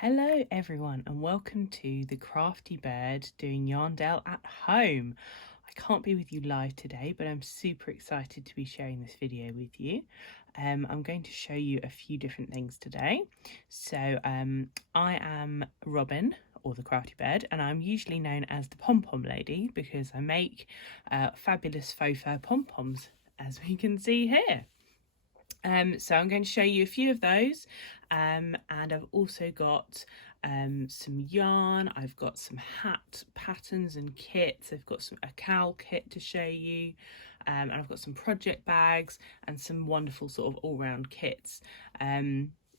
Hello everyone and welcome to the Crafty Bird doing Yarndale at home. I can't be with you live today, but I'm super excited to be sharing this video with you. I'm going to show you a few different things today. So I am Robin, or the Crafty Bird, and I'm usually known as the Pom Pom Lady because I make fabulous faux fur pom poms, as we can see here. So I'm going to show you a few of those, and I've also got some yarn. I've got some hat patterns and kits. I've got a cowl kit to show you, and I've got some project bags and some wonderful sort of all-round kits.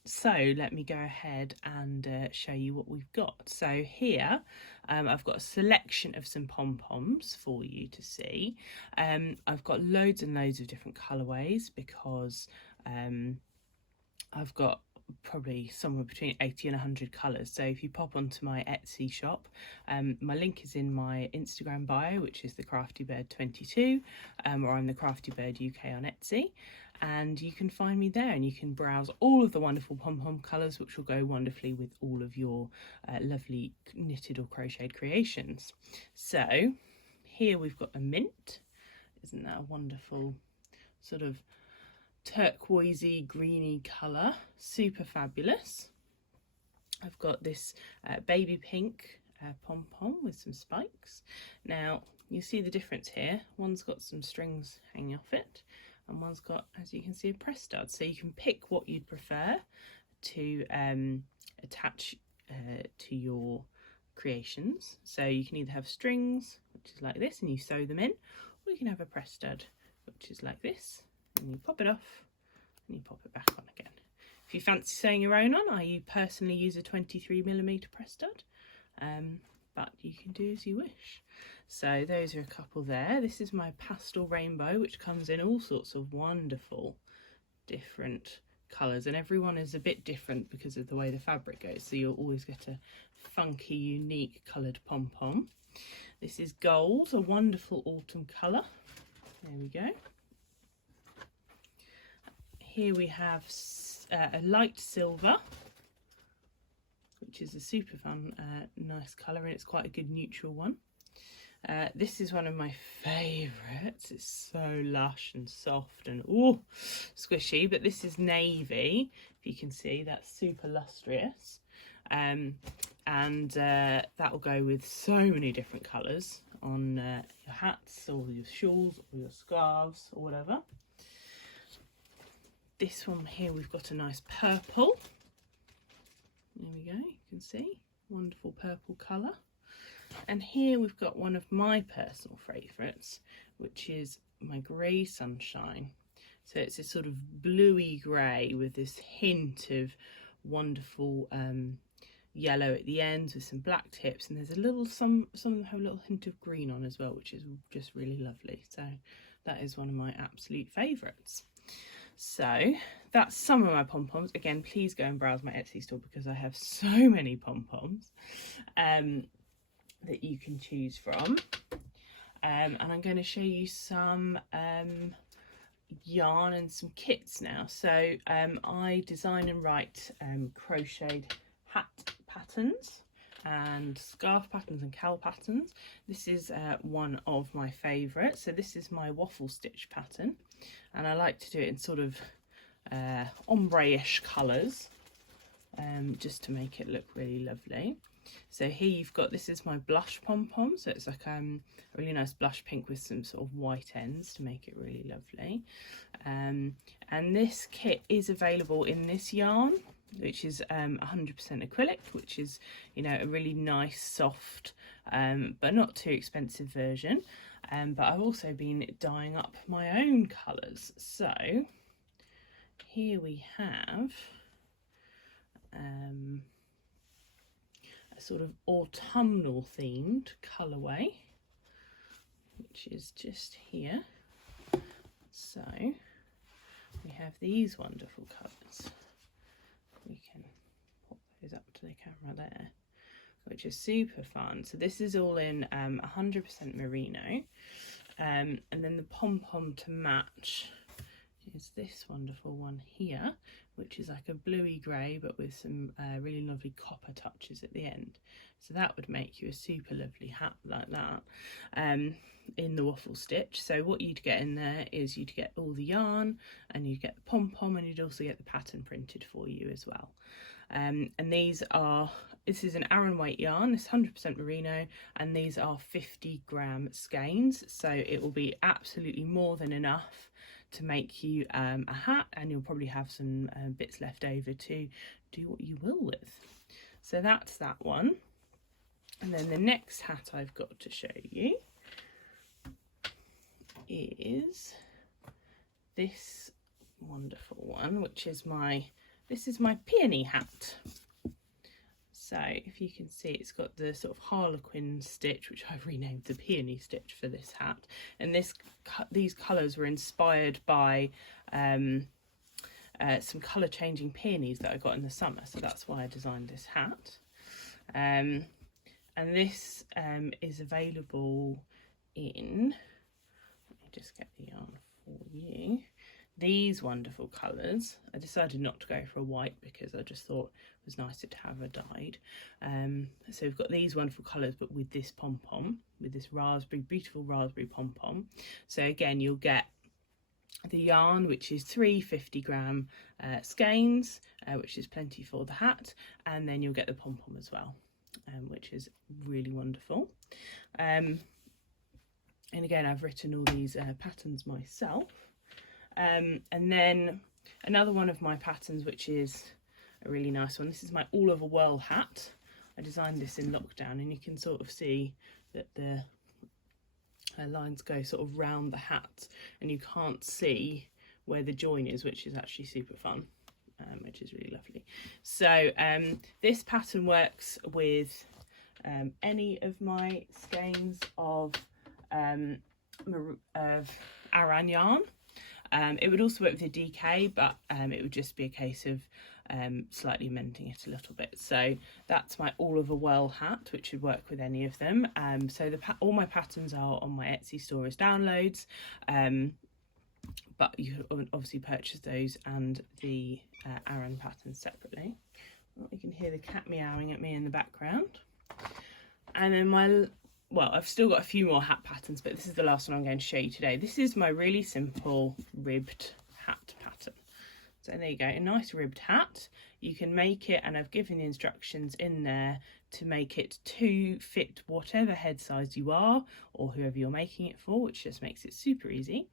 So let me go ahead and show you what we've got. So here I've got a selection of some pom-poms for you to see. I've got loads and loads of different colourways because I've got probably somewhere between 80 and 100 colours. So if you pop onto my Etsy shop, my link is in my Instagram bio, which is the Crafty Bird 22, or I'm the Crafty Bird UK on Etsy, and you can find me there and you can browse all of the wonderful pom-pom colours, which will go wonderfully with all of your lovely knitted or crocheted creations. So here we've got a mint. Isn't that a wonderful sort of turquoisey greeny colour? Super fabulous. I've got this baby pink pom-pom with some spikes. Now you see the difference here. One's got some strings hanging off it and one's got, as you can see, a press stud. So you can pick what you'd prefer to attach to your creations. So you can either have strings, which is like this, and you sew them in, or you can have a press stud, which is like this, and you pop it off and you pop it back on again. If you fancy sewing your own on, I personally use a 23mm press stud, but you can do as you wish. So those are a couple there. This is my pastel rainbow, which comes in all sorts of wonderful different colours, and everyone is a bit different because of the way the fabric goes, so you'll always get a funky, unique coloured pom-pom. This is gold, a wonderful autumn colour. There we go. Here we have a light silver, which is a super fun, nice colour, and it's quite a good neutral one. This is one of my favourites. It's so lush and soft and ooh, squishy, but this is navy. If you can see, that's super lustrous. And that will go with so many different colours on your hats or your shawls or your scarves or whatever. This one here, we've got a nice purple. There we go, you can see, wonderful purple colour. And here we've got one of my personal favourites, which is my grey sunshine. So it's a sort of bluey grey with this hint of wonderful yellow at the ends with some black tips, and there's a little, some of them have a little hint of green on as well, which is just really lovely. So that is one of my absolute favourites. So that's some of my pom-poms. Again, please go and browse my Etsy store because I have so many pom-poms that you can choose from. And I'm going to show you some yarn and some kits now. So I design and write crocheted hat patterns and scarf patterns and cowl patterns. This is one of my favourites. So this is my waffle stitch pattern, and I like to do it in sort of ombre-ish colours, just to make it look really lovely. So here you've got, this is my blush pom-pom, so it's like a really nice blush pink with some sort of white ends to make it really lovely. And this kit is available in this yarn, which is 100% acrylic, which is, you know, a really nice, soft, but not too expensive version. But I've also been dyeing up my own colours. So here we have a sort of autumnal themed colourway, which is just here. So we have these wonderful colours. We can pop those up to the camera there, which is super fun. So this is all in 100% merino, and then the pom-pom to match is this wonderful one here, which is like a bluey grey but with some really lovely copper touches at the end. So that would make you a super lovely hat like that in the waffle stitch. So what you'd get in there is you'd get all the yarn, and you'd get the pom-pom, and you'd also get the pattern printed for you as well. And this is an Aran weight yarn, it's 100% merino, and these are 50-gram skeins, so it will be absolutely more than enough to make you a hat, and you'll probably have some bits left over to do what you will with. So that's that one. And then the next hat I've got to show you is this wonderful one, which is this is my peony hat. So if you can see, it's got the sort of harlequin stitch, which I've renamed the peony stitch for this hat. And these colours were inspired by some colour changing peonies that I got in the summer. So that's why I designed this hat. And this is available in, let me just get the yarn for you, these wonderful colours. I decided not to go for a white because I just thought it was nicer to have a dyed. So we've got these wonderful colours, but with this pom-pom, with this beautiful raspberry pom-pom. So again, you'll get the yarn, which is 3 50-gram skeins, which is plenty for the hat, and then you'll get the pom-pom as well, which is really wonderful. And again, I've written all these patterns myself. And then another one of my patterns, which is a really nice one. This is my all over whirl hat. I designed this in lockdown, and you can sort of see that the lines go sort of round the hat, and you can't see where the join is, which is actually super fun, which is really lovely. So this pattern works with any of my skeins of Aran yarn. It would also work with the DK, but it would just be a case of slightly mending it a little bit. So that's my all over whirl hat, which would work with any of them. So all my patterns are on my Etsy store as downloads, but you can obviously purchase those and the Aran patterns separately. You can hear the cat meowing at me in the background. And then well, I've still got a few more hat patterns, but this is the last one I'm going to show you today. This is my really simple ribbed hat pattern. So there you go, a nice ribbed hat. You can make it, and I've given the instructions in there to make it to fit whatever head size you are, or whoever you're making it for, which just makes it super easy.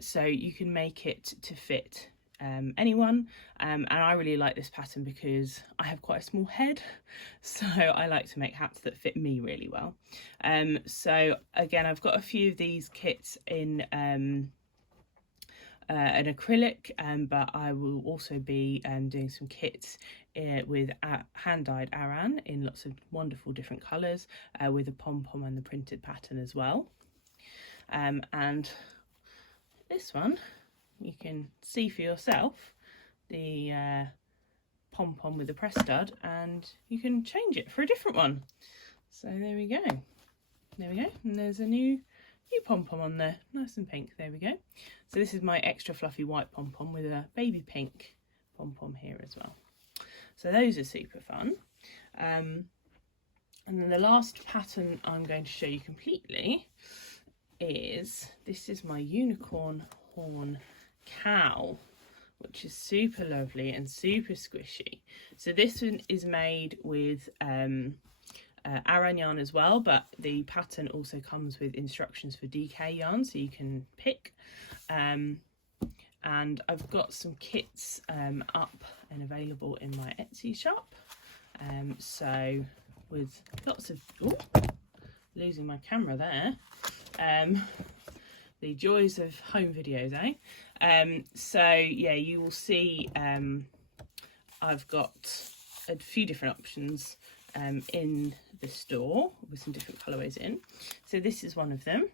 So you can make it to fit anyone, and I really like this pattern because I have quite a small head, so I like to make hats that fit me really well. So again, I've got a few of these kits in an acrylic, but I will also be doing some kits with hand-dyed Aran in lots of wonderful different colours, with a pom-pom and the printed pattern as well. And this one, you can see for yourself the pom-pom with the press stud, and you can change it for a different one. So there we go. There we go. And there's a new pom-pom on there, nice and pink. There we go. So this is my extra fluffy white pom-pom with a baby pink pom-pom here as well. So those are super fun. And then the last pattern I'm going to show you completely is, this is my unicorn horn cow, which is super lovely and super squishy. So this one is made with Aran yarn as well, but the pattern also comes with instructions for DK yarn, so you can pick. And I've got some kits up and available in my Etsy shop. So with lots of, losing my camera there. The joys of home videos, eh? So yeah, you will see I've got a few different options in the store with some different colourways in. So this is one of them,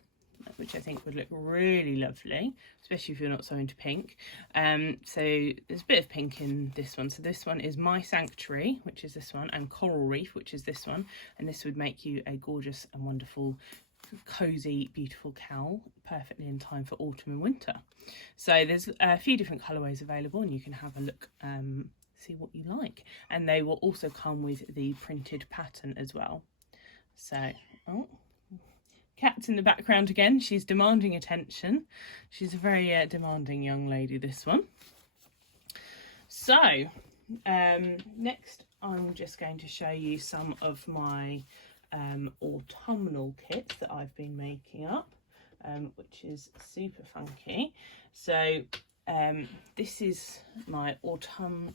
which I think would look really lovely, especially if you're not so into pink. So there's a bit of pink in this one. So this one is My Sanctuary, which is this one, and Coral Reef, which is this one. And this would make you a gorgeous and wonderful cozy, beautiful cowl, perfectly in time for autumn and winter. So there's a few different colourways available, and you can have a look, see what you like. And they will also come with the printed pattern as well. So, oh, Cat's in the background again. She's demanding attention. She's a very demanding young lady, this one. So, next I'm just going to show you some of my autumnal kits that I've been making up, which is super funky. So this is my autumn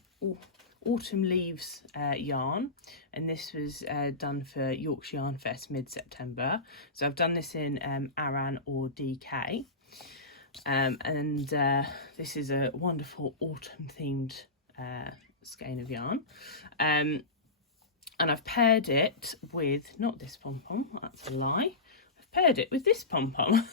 leaves yarn, and this was done for Yorkshire Yarn Fest mid-September. So I've done this in Aran or DK, and this is a wonderful autumn themed skein of yarn, and I've paired it with, not this pom-pom, that's a lie, I've paired it with this pom-pom.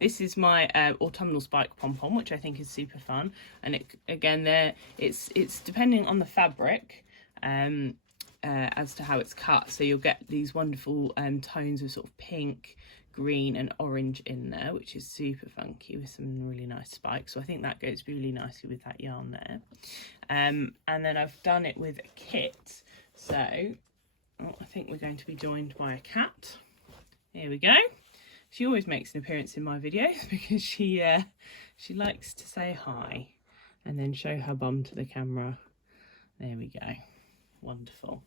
This is my autumnal spike pom-pom, which I think is super fun. And it, again, it's depending on the fabric as to how it's cut. So you'll get these wonderful tones of sort of pink, green and orange in there, which is super funky with some really nice spikes. So I think that goes really nicely with that yarn there. And then I've done it with a kit. So I think we're going to be joined by a cat. Here we go. She always makes an appearance in my videos because she likes to say hi and then show her bum to the camera. There we go. Wonderful.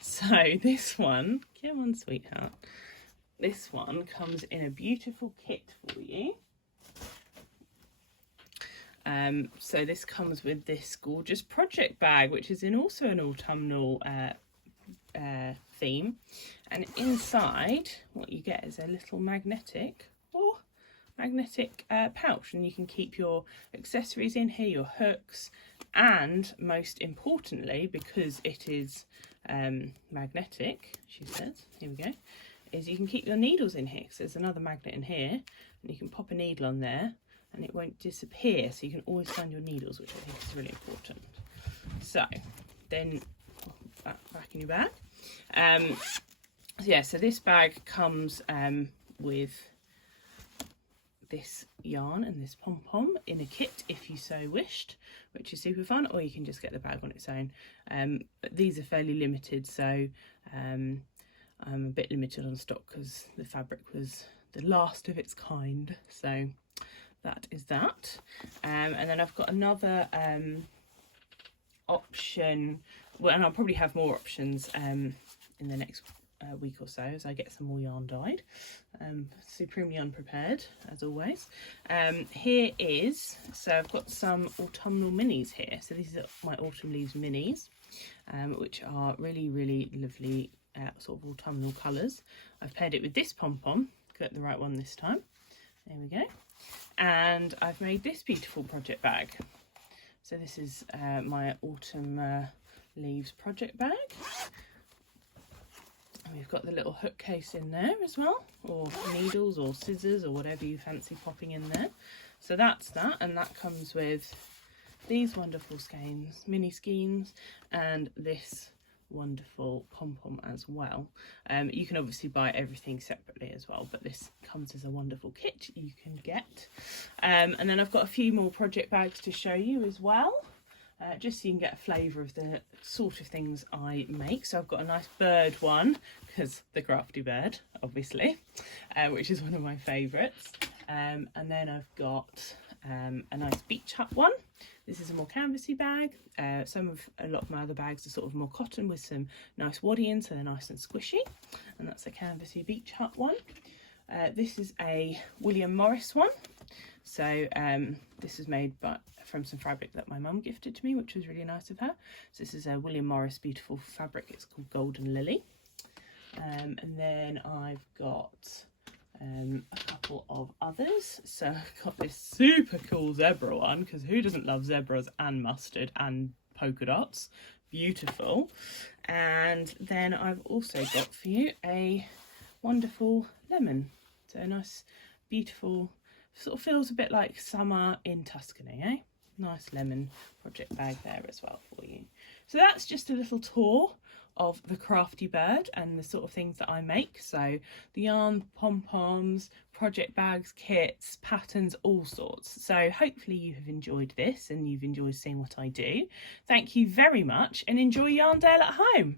So this one, come on sweetheart, this one comes in a beautiful kit for you. So this comes with this gorgeous project bag, which is in also an autumnal theme, and inside what you get is a little magnetic pouch, and you can keep your accessories in here, your hooks, and most importantly, because it is magnetic, she says, here we go, is you can keep your needles in here. So there's another magnet in here, and you can pop a needle on there and it won't disappear, so you can always find your needles, which I think is really important. So then back in your bag. Yeah, so this bag comes with this yarn and this pom-pom in a kit if you so wished, which is super fun, or you can just get the bag on its own. But these are fairly limited, so I'm a bit limited on stock because the fabric was the last of its kind. So that is that. And then I've got another option, well, and I'll probably have more options in the next week or so as I get some more yarn dyed. Supremely unprepared as always. Here is, so I've got some autumnal minis here. So these are my autumn leaves minis, which are really, really lovely sort of autumnal colours. I've paired it with this pom-pom, got the right one this time. There we go. And I've made this beautiful project bag. So this is my autumn leaves project bag. And we've got the little hook case in there as well, or needles or scissors or whatever you fancy popping in there. So that's that, and that comes with these wonderful skeins, mini skeins, and this wonderful pom-pom as well. You can obviously buy everything separately as well, but this comes as a wonderful kit you can get. And then I've got a few more project bags to show you as well, just so you can get a flavour of the sort of things I make. So I've got a nice bird one, because the Crafty Bird obviously, which is one of my favourites. And then I've got a nice beach hut one. This is a more canvassy bag. A lot of my other bags are sort of more cotton with some nice wadding, so they're nice and squishy. And that's a canvassy beach hut one. This is a William Morris one. So this is made from some fabric that my mum gifted to me, which was really nice of her. So this is a William Morris beautiful fabric. It's called Golden Lily. And then I've got a couple of others. So I've got this super cool zebra one, because who doesn't love zebras and mustard and polka dots? Beautiful. And then I've also got for you a wonderful lemon. So a nice, beautiful, sort of feels a bit like summer in Tuscany, eh? Nice lemon project bag there as well for you. So that's just a little tour of the Crafty Bird and the sort of things that I make. So the yarn, pom-poms, project bags, kits, patterns, all sorts. So hopefully you have enjoyed this and you've enjoyed seeing what I do. Thank you very much and enjoy Yarndale at home.